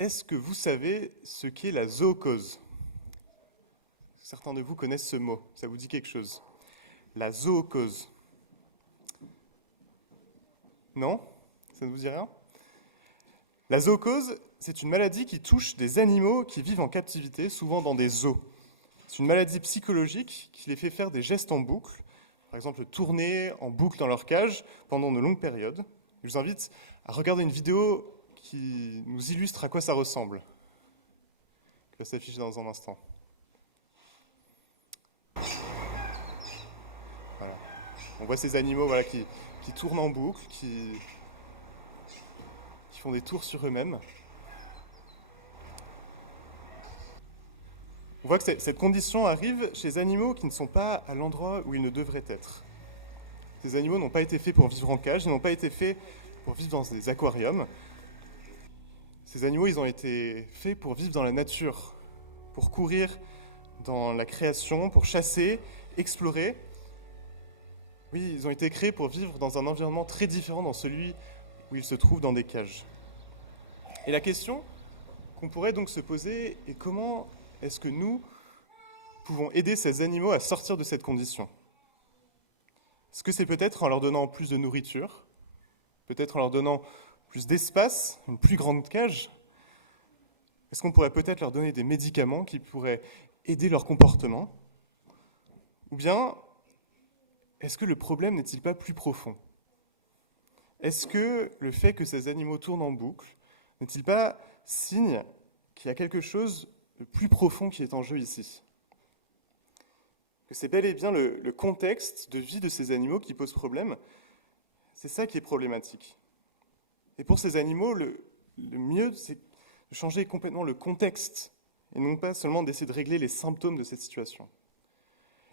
Est-ce que vous savez ce qu'est la zoocose? Certains de vous connaissent ce mot, ça vous dit quelque chose? La zoocose. Non? Ça ne vous dit rien? La zoocose, c'est une maladie qui touche des animaux qui vivent en captivité, souvent dans des zoos. C'est une maladie psychologique qui les fait faire des gestes en boucle, par exemple tourner en boucle dans leur cage pendant de longues périodes. Je vous invite à regarder une vidéo qui nous illustre à quoi ça ressemble, qui va s'afficher dans un instant. Voilà. On voit ces animaux qui tournent en boucle, qui font des tours sur eux-mêmes. On voit que cette condition arrive chez les animaux qui ne sont pas à l'endroit où ils ne devraient être. Ces animaux n'ont pas été faits pour vivre en cage, ils n'ont pas été faits pour vivre dans des aquariums. Ces animaux, ils ont été faits pour vivre dans la nature, pour courir dans la création, pour chasser, explorer. Oui, ils ont été créés pour vivre dans un environnement très différent dans celui où ils se trouvent dans des cages. Et la question qu'on pourrait donc se poser est comment est-ce que nous pouvons aider ces animaux à sortir de cette condition? Est-ce que c'est peut-être en leur donnant plus de nourriture, peut-être en leur donnant plus d'espace, une plus grande cage? Est-ce qu'on pourrait peut-être leur donner des médicaments qui pourraient aider leur comportement? Ou bien, est-ce que le problème n'est-il pas plus profond? Est-ce que le fait que ces animaux tournent en boucle n'est-il pas signe qu'il y a quelque chose de plus profond qui est en jeu ici? Que c'est bel et bien le contexte de vie de ces animaux qui pose problème. C'est ça qui est problématique. Et pour ces animaux, le mieux, c'est de changer complètement le contexte et non pas seulement d'essayer de régler les symptômes de cette situation.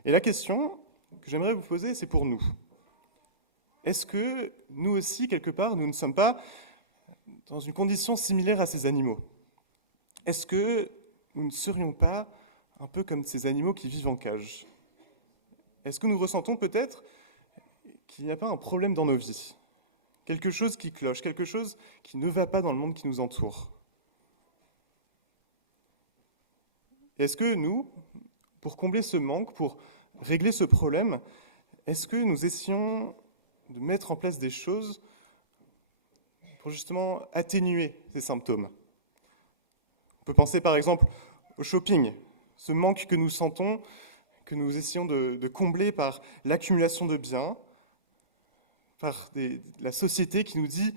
Et la question que j'aimerais vous poser, c'est pour nous. Est-ce que nous aussi, quelque part, nous ne sommes pas dans une condition similaire à ces animaux? Est-ce que nous ne serions pas un peu comme ces animaux qui vivent en cage? Est-ce que nous ressentons peut-être qu'il n'y a pas un problème dans nos vies? Quelque chose qui cloche, quelque chose qui ne va pas dans le monde qui nous entoure? Est-ce que nous, pour combler ce manque, pour régler ce problème, est-ce que nous essayons de mettre en place des choses pour justement atténuer ces symptômes? On peut penser par exemple au shopping, ce manque que nous sentons, que nous essayons de combler par l'accumulation de biens, par la société qui nous dit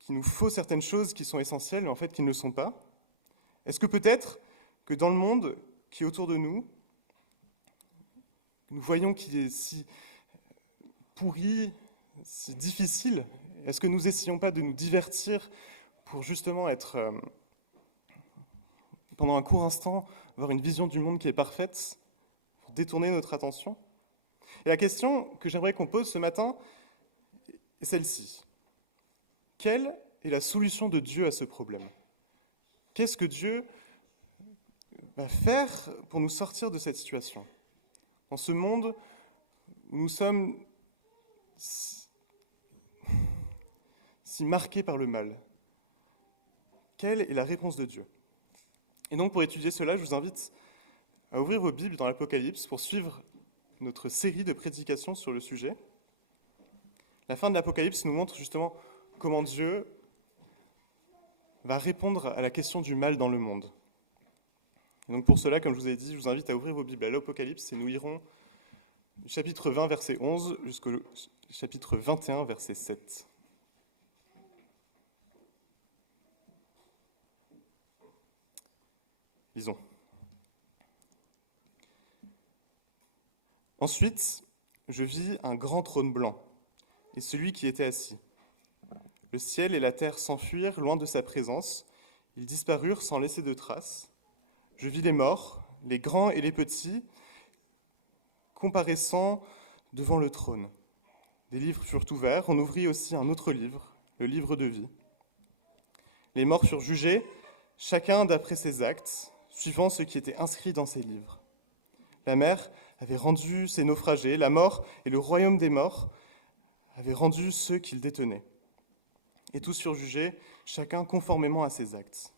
qu'il nous faut certaines choses qui sont essentielles, mais en fait qui ne le sont pas. Est-ce que peut-être que dans le monde qui est autour de nous, nous voyons qu'il est si pourri, si difficile, est-ce que nous essayons pas de nous divertir pour justement être, pendant un court instant, avoir une vision du monde qui est parfaite, pour détourner notre attention? Et la question que j'aimerais qu'on pose ce matin est celle-ci. Quelle est la solution de Dieu à ce problème? Qu'est-ce que Dieu va faire pour nous sortir de cette situation? Dans ce monde où nous sommes si marqués par le mal, quelle est la réponse de Dieu? Et donc pour étudier cela, je vous invite à ouvrir vos Bibles dans l'Apocalypse pour suivre notre série de prédications sur le sujet. La fin de l'Apocalypse nous montre justement comment Dieu va répondre à la question du mal dans le monde. Et donc pour cela, comme je vous ai dit, je vous invite à ouvrir vos Bibles à l'Apocalypse et nous irons du chapitre 20, verset 11, jusqu'au chapitre 21, verset 7. Lisons. Ensuite, je vis un grand trône blanc, et celui qui était assis. Le ciel et la terre s'enfuirent loin de sa présence, ils disparurent sans laisser de traces. Je vis les morts, les grands et les petits, comparaissant devant le trône. Des livres furent ouverts, on ouvrit aussi un autre livre, le livre de vie. Les morts furent jugés, chacun d'après ses actes, suivant ce qui était inscrit dans ces livres. La mer avait rendu ses naufragés, la mort et le royaume des morts avaient rendu ceux qu'ils détenaient. Et tous furent jugés chacun conformément à ses actes.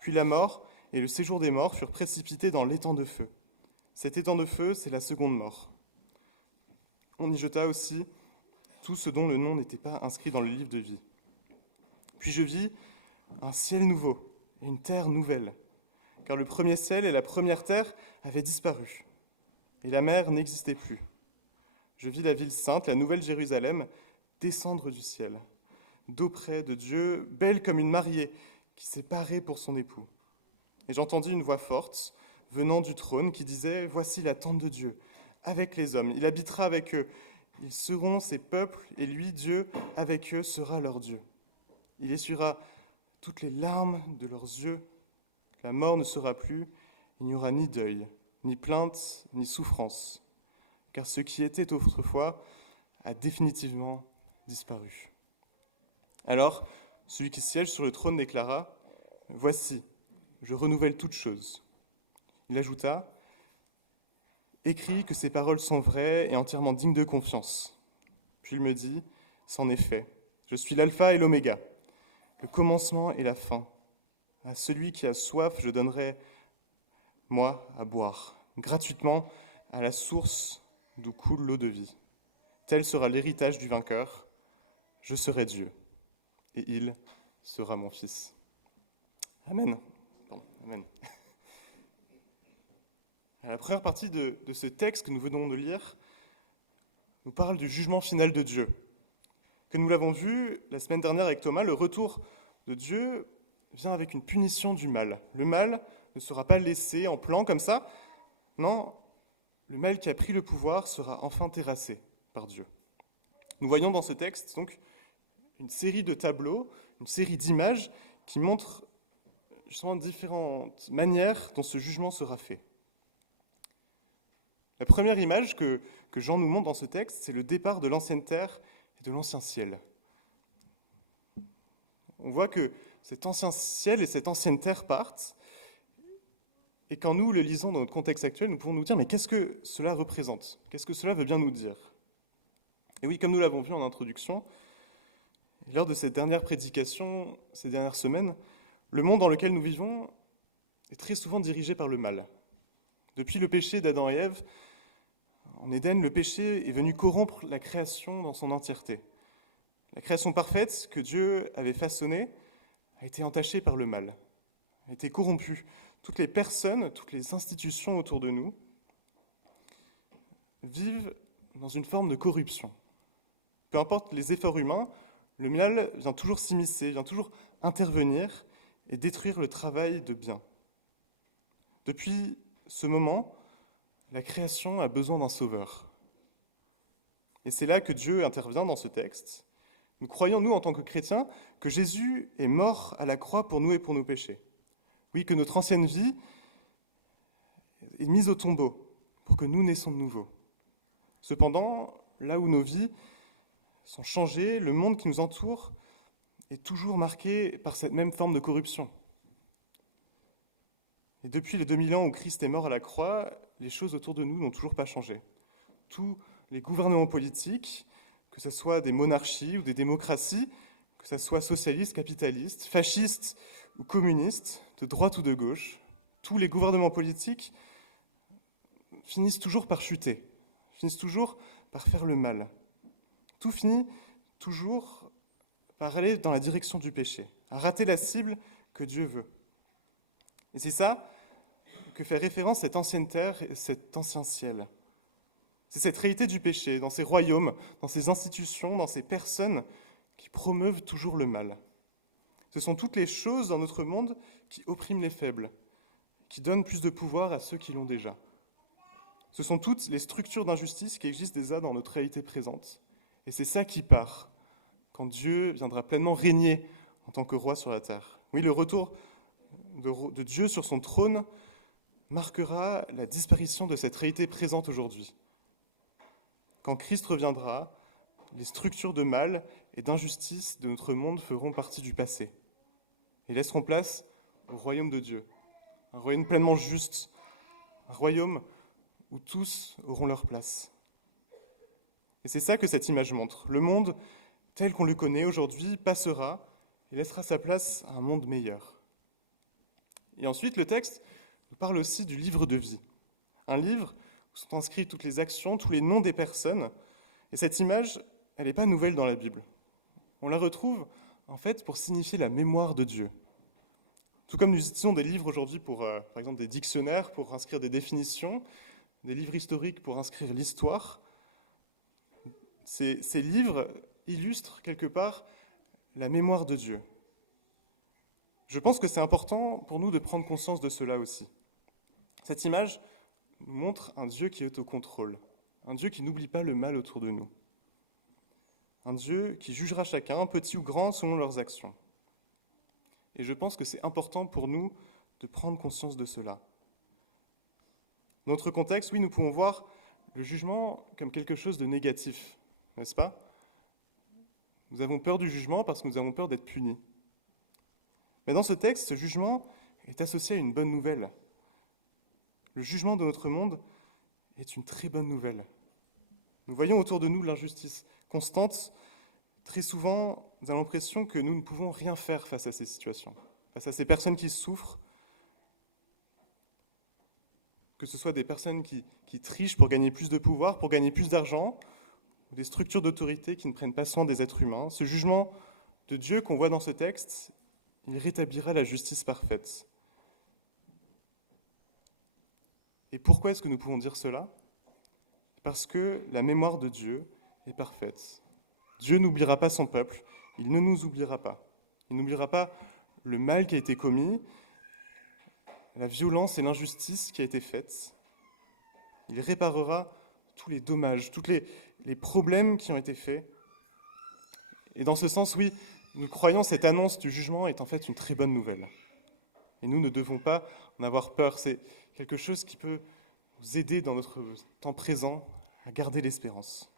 Puis la mort et le séjour des morts furent précipités dans l'étang de feu. Cet étang de feu, c'est la seconde mort. On y jeta aussi tout ce dont le nom n'était pas inscrit dans le livre de vie. Puis je vis un ciel nouveau et une terre nouvelle, car le premier ciel et la première terre avaient disparu, et la mer n'existait plus. Je vis la ville sainte, la nouvelle Jérusalem, descendre du ciel, d'auprès de Dieu, belle comme une mariée qui s'est parée pour son époux. Et j'entendis une voix forte, venant du trône, qui disait « Voici la tente de Dieu, avec les hommes. Il habitera avec eux. Ils seront ses peuples, et lui, Dieu, avec eux, sera leur Dieu. Il essuiera toutes les larmes de leurs yeux. La mort ne sera plus. Il n'y aura ni deuil, ni plainte, ni souffrance. Car ce qui était autrefois a définitivement disparu. » Alors, celui qui siège sur le trône déclara « Voici, je renouvelle toutes choses. » Il ajouta « Écris que ces paroles sont vraies et entièrement dignes de confiance. » Puis il me dit « C'en est fait. Je suis l'alpha et l'oméga, le commencement et la fin. À celui qui a soif, je donnerai, moi, à boire, gratuitement, à la source d'où coule l'eau de vie. Tel sera l'héritage du vainqueur. Je serai Dieu, et il sera mon fils. » Amen. Bon, amen. La première partie de ce texte que nous venons de lire nous parle du jugement final de Dieu. Que nous l'avons vu la semaine dernière avec Thomas, le retour de Dieu vient avec une punition du mal. Le mal ne sera pas laissé en plan comme ça. Non, le mal qui a pris le pouvoir sera enfin terrassé par Dieu. Nous voyons dans ce texte donc une série de tableaux, une série d'images qui montrent justement différentes manières dont ce jugement sera fait. La première image que Jean nous montre dans ce texte, c'est le départ de l'ancienne terre et de l'ancien ciel. On voit que cet ancien ciel et cette ancienne terre partent, et quand nous le lisons dans notre contexte actuel, nous pouvons nous dire, mais qu'est-ce que cela représente ? Qu'est-ce que cela veut bien nous dire ? Et oui, comme nous l'avons vu en introduction, lors de cette dernière prédication, ces dernières semaines, le monde dans lequel nous vivons est très souvent dirigé par le mal. Depuis le péché d'Adam et Ève, en Éden, le péché est venu corrompre la création dans son entièreté. La création parfaite que Dieu avait façonnée a été entachée par le mal, a été corrompue. Toutes les personnes, toutes les institutions autour de nous vivent dans une forme de corruption. Peu importe les efforts humains, le mal vient toujours s'immiscer, vient toujours intervenir et détruire le travail de bien. Depuis ce moment, la création a besoin d'un sauveur. Et c'est là que Dieu intervient dans ce texte. Nous croyons, nous, en tant que chrétiens, que Jésus est mort à la croix pour nous et pour nos péchés. Oui, que notre ancienne vie est mise au tombeau pour que nous naissions de nouveau. Cependant, là où nos vies sont changées, le monde qui nous entoure est toujours marqué par cette même forme de corruption. Et depuis les 2000 ans où Christ est mort à la croix, les choses autour de nous n'ont toujours pas changé. Tous les gouvernements politiques, que ce soit des monarchies ou des démocraties, que ce soit socialistes, capitalistes, fascistes ou communistes, de droite ou de gauche, tous les gouvernements politiques finissent toujours par chuter, finissent toujours par faire le mal. Tout finit toujours par aller dans la direction du péché, à rater la cible que Dieu veut. Et c'est ça que fait référence cette ancienne terre et cet ancien ciel. C'est cette réalité du péché, dans ces royaumes, dans ces institutions, dans ces personnes qui promeuvent toujours le mal. Ce sont toutes les choses dans notre monde qui oppriment les faibles, qui donnent plus de pouvoir à ceux qui l'ont déjà. Ce sont toutes les structures d'injustice qui existent déjà dans notre réalité présente. Et c'est ça qui part quand Dieu viendra pleinement régner en tant que roi sur la terre. Oui, le retour de Dieu sur son trône marquera la disparition de cette réalité présente aujourd'hui. Quand Christ reviendra, les structures de mal et d'injustice de notre monde feront partie du passé et laisseront place au royaume de Dieu, un royaume pleinement juste, un royaume où tous auront leur place. Et c'est ça que cette image montre. Le monde, tel qu'on le connaît aujourd'hui, passera et laissera sa place à un monde meilleur. Et ensuite, le texte nous parle aussi du livre de vie. Un livre où sont inscrits toutes les actions, tous les noms des personnes. Et cette image, elle n'est pas nouvelle dans la Bible. On la retrouve, en fait, pour signifier la mémoire de Dieu. Tout comme nous utilisons des livres aujourd'hui pour, par exemple, des dictionnaires pour inscrire des définitions, des livres historiques pour inscrire l'histoire, ces livres illustrent quelque part la mémoire de Dieu. Je pense que c'est important pour nous de prendre conscience de cela aussi. Cette image nous montre un Dieu qui est au contrôle, un Dieu qui n'oublie pas le mal autour de nous, un Dieu qui jugera chacun, petit ou grand, selon leurs actions. Et je pense que c'est important pour nous de prendre conscience de cela. Dans notre contexte, oui, nous pouvons voir le jugement comme quelque chose de négatif, n'est-ce pas ? Nous avons peur du jugement parce que nous avons peur d'être punis. Mais dans ce texte, ce jugement est associé à une bonne nouvelle. Le jugement de notre monde est une très bonne nouvelle. Nous voyons autour de nous l'injustice constante. Très souvent, nous avons l'impression que nous ne pouvons rien faire face à ces situations, face à ces personnes qui souffrent, que ce soit des personnes qui trichent pour gagner plus de pouvoir, pour gagner plus d'argent, ou des structures d'autorité qui ne prennent pas soin des êtres humains. Ce jugement de Dieu qu'on voit dans ce texte, il rétablira la justice parfaite. Et pourquoi est-ce que nous pouvons dire cela ? Parce que la mémoire de Dieu est parfaite. Dieu n'oubliera pas son peuple, il ne nous oubliera pas. Il n'oubliera pas le mal qui a été commis, la violence et l'injustice qui a été faite. Il réparera tous les dommages, tous les problèmes qui ont été faits. Et dans ce sens, oui, nous croyons cette annonce du jugement est en fait une très bonne nouvelle. Et nous ne devons pas en avoir peur. C'est quelque chose qui peut nous aider dans notre temps présent à garder l'espérance.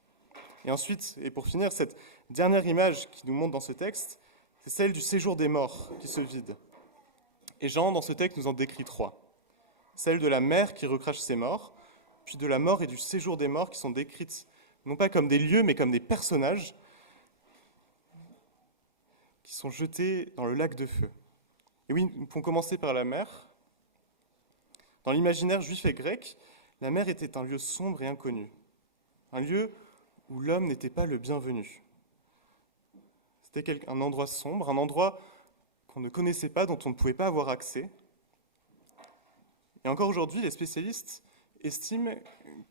Et ensuite, et pour finir, cette dernière image qui nous montre dans ce texte, c'est celle du séjour des morts qui se vide. Et Jean, dans ce texte, nous en décrit 3. Celle de la mer qui recrache ses morts, puis de la mort et du séjour des morts qui sont décrites non pas comme des lieux, mais comme des personnages qui sont jetés dans le lac de feu. Et oui, nous pouvons commencer par la mer. Dans l'imaginaire juif et grec, la mer était un lieu sombre et inconnu, un lieu où l'homme n'était pas le bienvenu. C'était un endroit sombre, un endroit qu'on ne connaissait pas, dont on ne pouvait pas avoir accès. Et encore aujourd'hui, les spécialistes estiment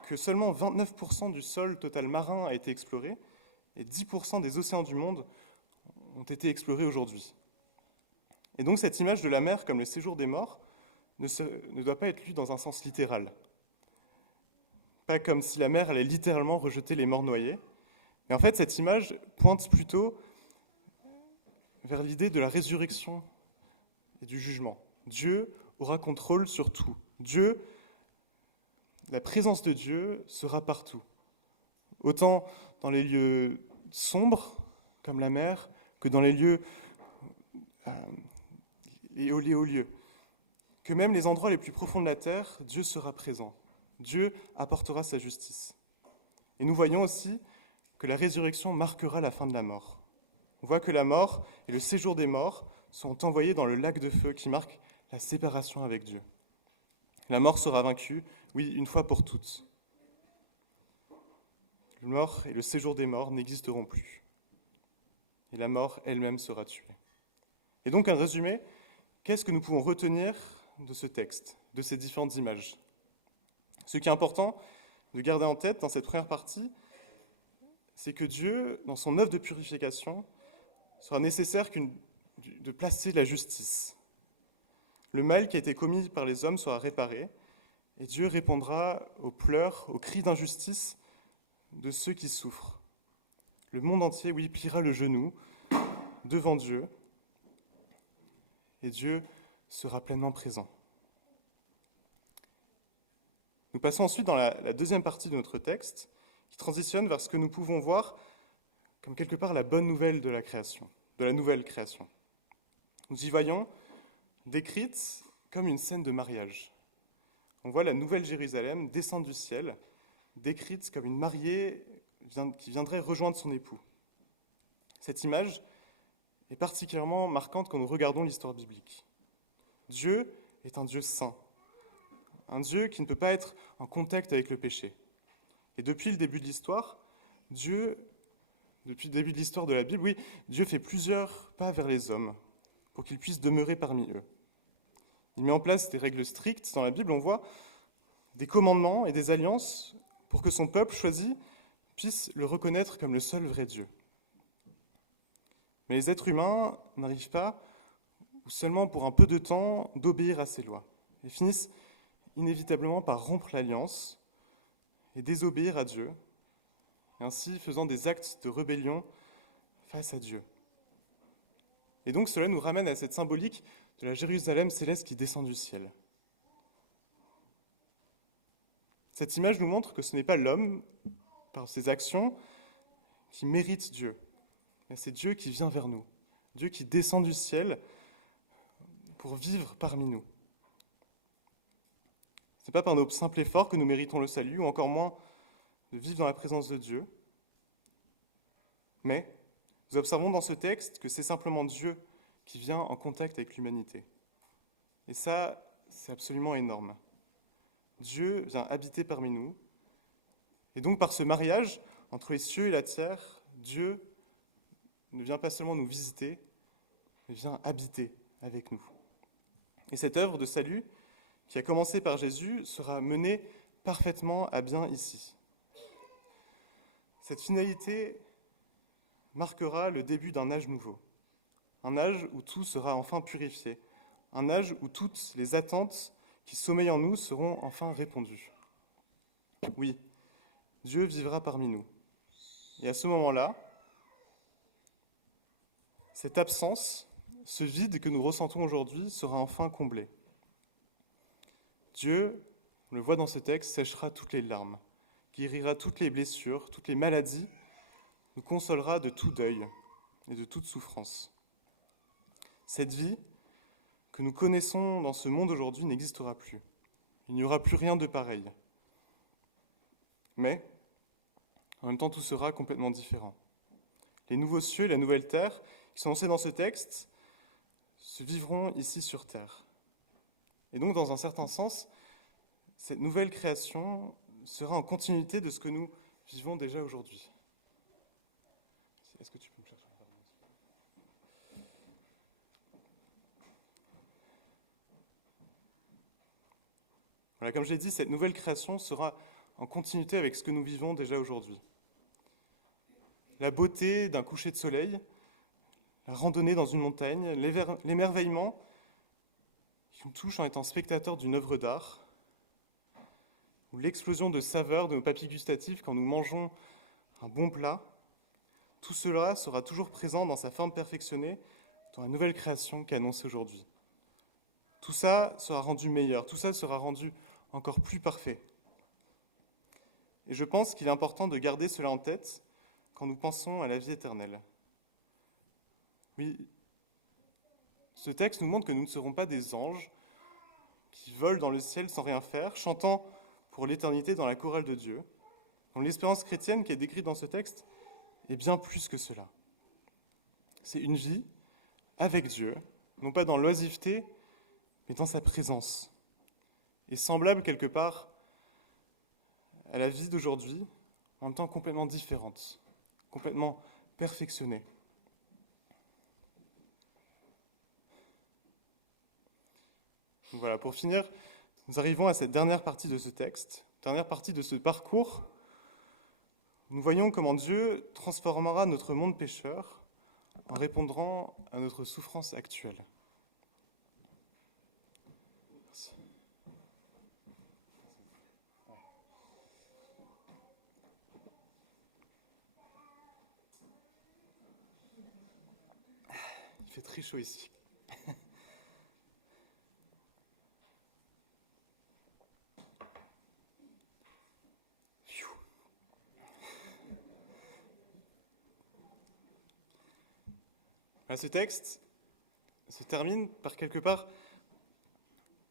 que seulement 29% du sol total marin a été exploré et 10% des océans du monde ont été explorés aujourd'hui. Et donc cette image de la mer comme le séjour des morts ne doit pas être lue dans un sens littéral. Pas comme si la mer allait littéralement rejeter les morts noyés. Mais en fait, cette image pointe plutôt vers l'idée de la résurrection et du jugement. Dieu aura contrôle sur tout. La présence de Dieu sera partout. Autant dans les lieux sombres, comme la mer, que dans les lieux, les hauts lieux. Que même les endroits les plus profonds de la terre, Dieu sera présent. Dieu apportera sa justice. Et nous voyons aussi que la résurrection marquera la fin de la mort. On voit que la mort et le séjour des morts sont envoyés dans le lac de feu qui marque la séparation avec Dieu. La mort sera vaincue, oui, une fois pour toutes. La mort et le séjour des morts n'existeront plus. Et la mort elle-même sera tuée. Et donc, en résumé, qu'est-ce que nous pouvons retenir de ce texte, de ces différentes images ? Ce qui est important de garder en tête dans cette première partie, c'est que Dieu, dans son œuvre de purification, sera nécessaire de placer la justice. Le mal qui a été commis par les hommes sera réparé, et Dieu répondra aux pleurs, aux cris d'injustice de ceux qui souffrent. Le monde entier, oui, pliera le genou devant Dieu, et Dieu sera pleinement présent. Nous passons ensuite dans la deuxième partie de notre texte, qui transitionne vers ce que nous pouvons voir comme quelque part la bonne nouvelle de la création, de la nouvelle création. Nous y voyons décrite comme une scène de mariage. On voit la nouvelle Jérusalem descendre du ciel, décrite comme une mariée qui viendrait rejoindre son époux. Cette image est particulièrement marquante quand nous regardons l'histoire biblique. Dieu est un Dieu saint, un Dieu qui ne peut pas être en contact avec le péché. Et depuis le début de l'histoire, depuis le début de l'histoire de la Bible, oui, Dieu fait plusieurs pas vers les hommes pour qu'ils puissent demeurer parmi eux. Il met en place des règles strictes. Dans la Bible, on voit des commandements et des alliances pour que son peuple choisi puisse le reconnaître comme le seul vrai Dieu. Mais les êtres humains n'arrivent pas, ou seulement pour un peu de temps, d'obéir à ces lois, et finissent inévitablement par rompre l'alliance et désobéir à Dieu, et ainsi faisant des actes de rébellion face à Dieu. Et donc cela nous ramène à cette symbolique de la Jérusalem céleste qui descend du ciel. Cette image nous montre que ce n'est pas l'homme, par ses actions, qui mérite Dieu, mais c'est Dieu qui vient vers nous, Dieu qui descend du ciel pour vivre parmi nous. Ce n'est pas par nos simples efforts que nous méritons le salut, ou encore moins de vivre dans la présence de Dieu, mais nous observons dans ce texte que c'est simplement Dieu qui vient en contact avec l'humanité. Et ça, c'est absolument énorme. Dieu vient habiter parmi nous. Et donc, par ce mariage entre les cieux et la terre, Dieu ne vient pas seulement nous visiter, mais vient habiter avec nous. Et cette œuvre de salut, qui a commencé par Jésus, sera menée parfaitement à bien ici. Cette finalité marquera le début d'un âge nouveau, un âge où tout sera enfin purifié, un âge où toutes les attentes qui sommeillent en nous seront enfin répondues. Oui, Dieu vivra parmi nous. Et à ce moment-là, cette absence, ce vide que nous ressentons aujourd'hui sera enfin comblé. Dieu, on le voit dans ce texte, séchera toutes les larmes, guérira toutes les blessures, toutes les maladies, nous consolera de tout deuil et de toute souffrance. Cette vie que nous connaissons dans ce monde aujourd'hui n'existera plus. Il n'y aura plus rien de pareil. Mais, en même temps, tout sera complètement différent. Les nouveaux cieux et la nouvelle terre qui sont lancés dans ce texte se vivront ici sur terre. Et donc, dans un certain sens, cette nouvelle création sera en continuité de ce que nous vivons déjà aujourd'hui. Est-ce que tu peux me chercher un pardon ? Voilà, comme je l'ai dit, cette nouvelle création sera en continuité avec ce que nous vivons déjà aujourd'hui. La beauté d'un coucher de soleil, la randonnée dans une montagne, l'émerveillement qui nous touche en étant spectateur d'une œuvre d'art, ou l'explosion de saveurs de nos papilles gustatives quand nous mangeons un bon plat, tout cela sera toujours présent dans sa forme perfectionnée dans la nouvelle création qu'est annoncée aujourd'hui. Tout ça sera rendu meilleur, tout ça sera rendu encore plus parfait. Et je pense qu'il est important de garder cela en tête quand nous pensons à la vie éternelle. Oui, ce texte nous montre que nous ne serons pas des anges qui volent dans le ciel sans rien faire, chantant pour l'éternité dans la chorale de Dieu. Donc l'espérance chrétienne qui est décrite dans ce texte est bien plus que cela. C'est une vie avec Dieu, non pas dans l'oisiveté, mais dans sa présence. Et semblable quelque part à la vie d'aujourd'hui, en même temps complètement différente, complètement perfectionnée. Donc voilà, pour finir, nous arrivons à cette dernière partie de ce texte, dernière partie de ce parcours. Nous voyons comment Dieu transformera notre monde pécheur en répondant à notre souffrance actuelle. Merci. Il fait très chaud ici. Ce texte se termine par quelque part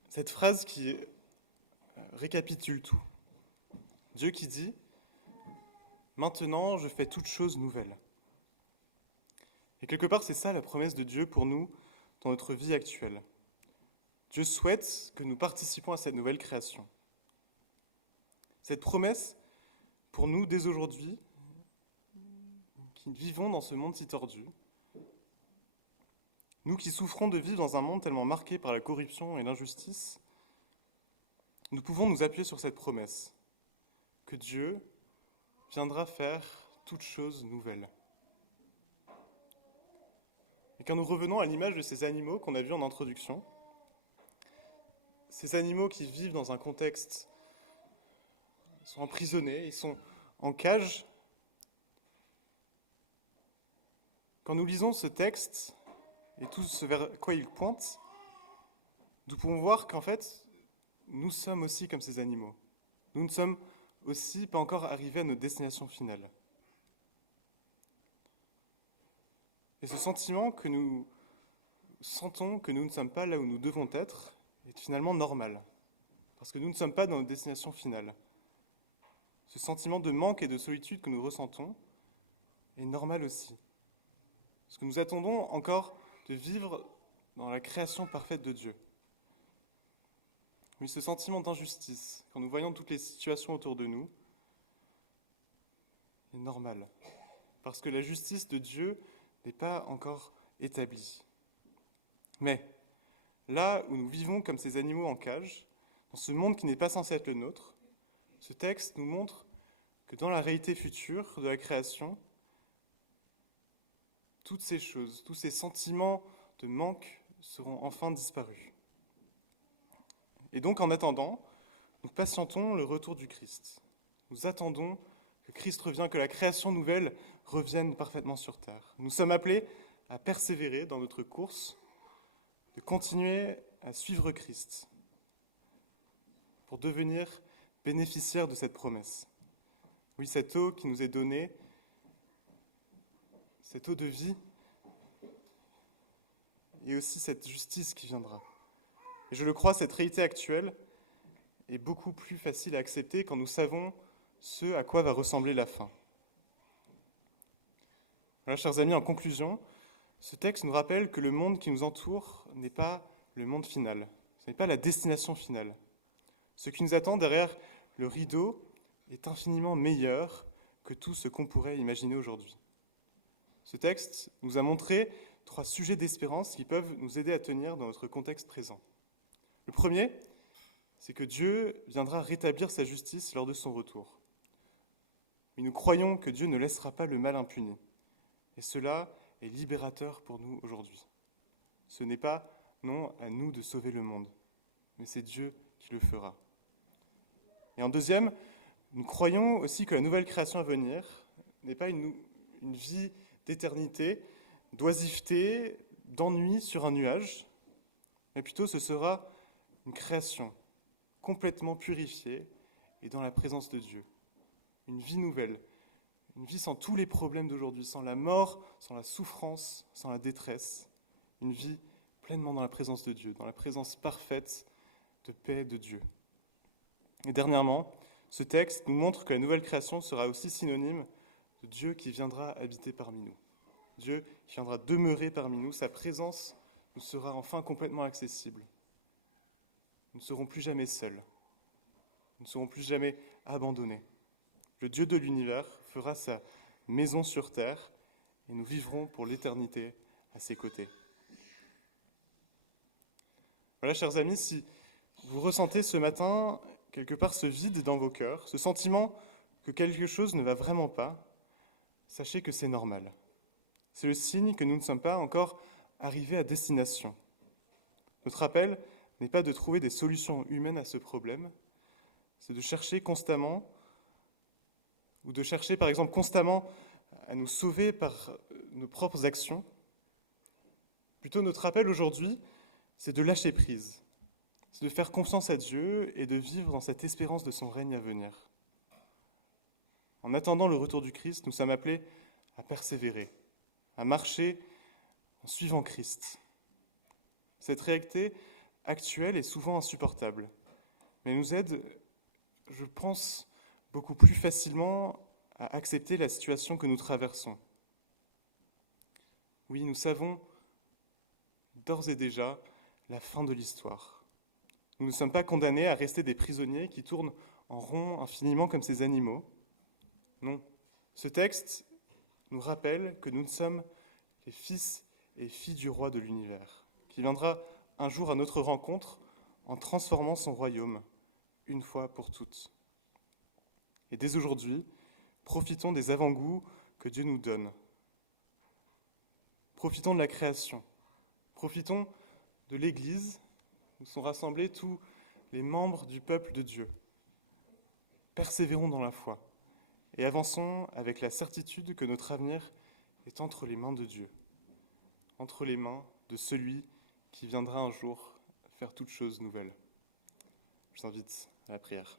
cette phrase qui récapitule tout. Dieu qui dit « Maintenant, je fais toutes choses nouvelles ». Et quelque part, c'est ça la promesse de Dieu pour nous dans notre vie actuelle. Dieu souhaite que nous participons à cette nouvelle création. Cette promesse, pour nous, dès aujourd'hui, qui vivons dans ce monde si tordu, nous qui souffrons de vivre dans un monde tellement marqué par la corruption et l'injustice, nous pouvons nous appuyer sur cette promesse, que Dieu viendra faire toutes choses nouvelles. Et quand nous revenons à l'image de ces animaux qu'on a vus en introduction, ces animaux qui vivent dans un contexte, ils sont emprisonnés, ils sont en cage. Quand nous lisons ce texte et tout ce vers quoi il pointe, nous pouvons voir qu'en fait, nous sommes aussi comme ces animaux. Nous ne sommes aussi pas encore arrivés à notre destination finale. Et ce sentiment que nous sentons que nous ne sommes pas là où nous devons être est finalement normal, parce que nous ne sommes pas dans notre destination finale. Ce sentiment de manque et de solitude que nous ressentons est normal aussi. Parce que nous attendons encore de vivre dans la création parfaite de Dieu. Mais ce sentiment d'injustice, quand nous voyons toutes les situations autour de nous, est normal. Parce que la justice de Dieu n'est pas encore établie. Mais là où nous vivons comme ces animaux en cage, dans ce monde qui n'est pas censé être le nôtre, ce texte nous montre que dans la réalité future de la création, toutes ces choses, tous ces sentiments de manque seront enfin disparus. Et donc, en attendant, nous patientons le retour du Christ. Nous attendons que Christ revienne, que la création nouvelle revienne parfaitement sur terre. Nous sommes appelés à persévérer dans notre course, de continuer à suivre Christ pour devenir bénéficiaires de cette promesse. Oui, cette eau qui nous est donnée, cette eau de vie, et aussi cette justice qui viendra. Et je le crois, cette réalité actuelle est beaucoup plus facile à accepter quand nous savons ce à quoi va ressembler la fin. Voilà, chers amis, en conclusion, ce texte nous rappelle que le monde qui nous entoure n'est pas le monde final, ce n'est pas la destination finale. Ce qui nous attend derrière le rideau est infiniment meilleur que tout ce qu'on pourrait imaginer aujourd'hui. Ce texte nous a montré 3 sujets d'espérance qui peuvent nous aider à tenir dans notre contexte présent. Le premier, c'est que Dieu viendra rétablir sa justice lors de son retour. Mais nous croyons que Dieu ne laissera pas le mal impuni. Et cela est libérateur pour nous aujourd'hui. Ce n'est pas, non, à nous de sauver le monde, mais c'est Dieu qui le fera. Et en deuxième, nous croyons aussi que la nouvelle création à venir n'est pas une vie d'éternité, d'oisiveté, d'ennui sur un nuage, mais plutôt ce sera une création complètement purifiée et dans la présence de Dieu. Une vie nouvelle, une vie sans tous les problèmes d'aujourd'hui, sans la mort, sans la souffrance, sans la détresse. Une vie pleinement dans la présence de Dieu, dans la présence parfaite de paix de Dieu. Et dernièrement, ce texte nous montre que la nouvelle création sera aussi synonyme de Dieu qui viendra habiter parmi nous. Dieu qui viendra demeurer parmi nous, sa présence nous sera enfin complètement accessible. Nous ne serons plus jamais seuls. Nous ne serons plus jamais abandonnés. Le Dieu de l'univers fera sa maison sur terre et nous vivrons pour l'éternité à ses côtés. Voilà, chers amis, si vous ressentez ce matin quelque part ce vide dans vos cœurs, ce sentiment que quelque chose ne va vraiment pas, sachez que c'est normal. C'est le signe que nous ne sommes pas encore arrivés à destination. Notre appel n'est pas de trouver des solutions humaines à ce problème, c'est de chercher constamment, ou de chercher par exemple constamment à nous sauver par nos propres actions. Plutôt notre appel aujourd'hui, c'est de lâcher prise, c'est de faire confiance à Dieu et de vivre dans cette espérance de son règne à venir. En attendant le retour du Christ, nous sommes appelés à persévérer, à marcher en suivant Christ. Cette réalité actuelle est souvent insupportable, mais nous aide, je pense, beaucoup plus facilement à accepter la situation que nous traversons. Oui, nous savons d'ores et déjà la fin de l'histoire. Nous ne sommes pas condamnés à rester des prisonniers qui tournent en rond infiniment comme ces animaux. Non, ce texte nous rappelle que nous sommes les fils et filles du roi de l'univers, qui viendra un jour à notre rencontre en transformant son royaume, une fois pour toutes. Et dès aujourd'hui, profitons des avant-goûts que Dieu nous donne. Profitons de la création. Profitons de l'Église, où sont rassemblés tous les membres du peuple de Dieu. Persévérons dans la foi et avançons avec la certitude que notre avenir est entre les mains de Dieu, entre les mains de celui qui viendra un jour faire toutes choses nouvelles. Je vous invite à la prière.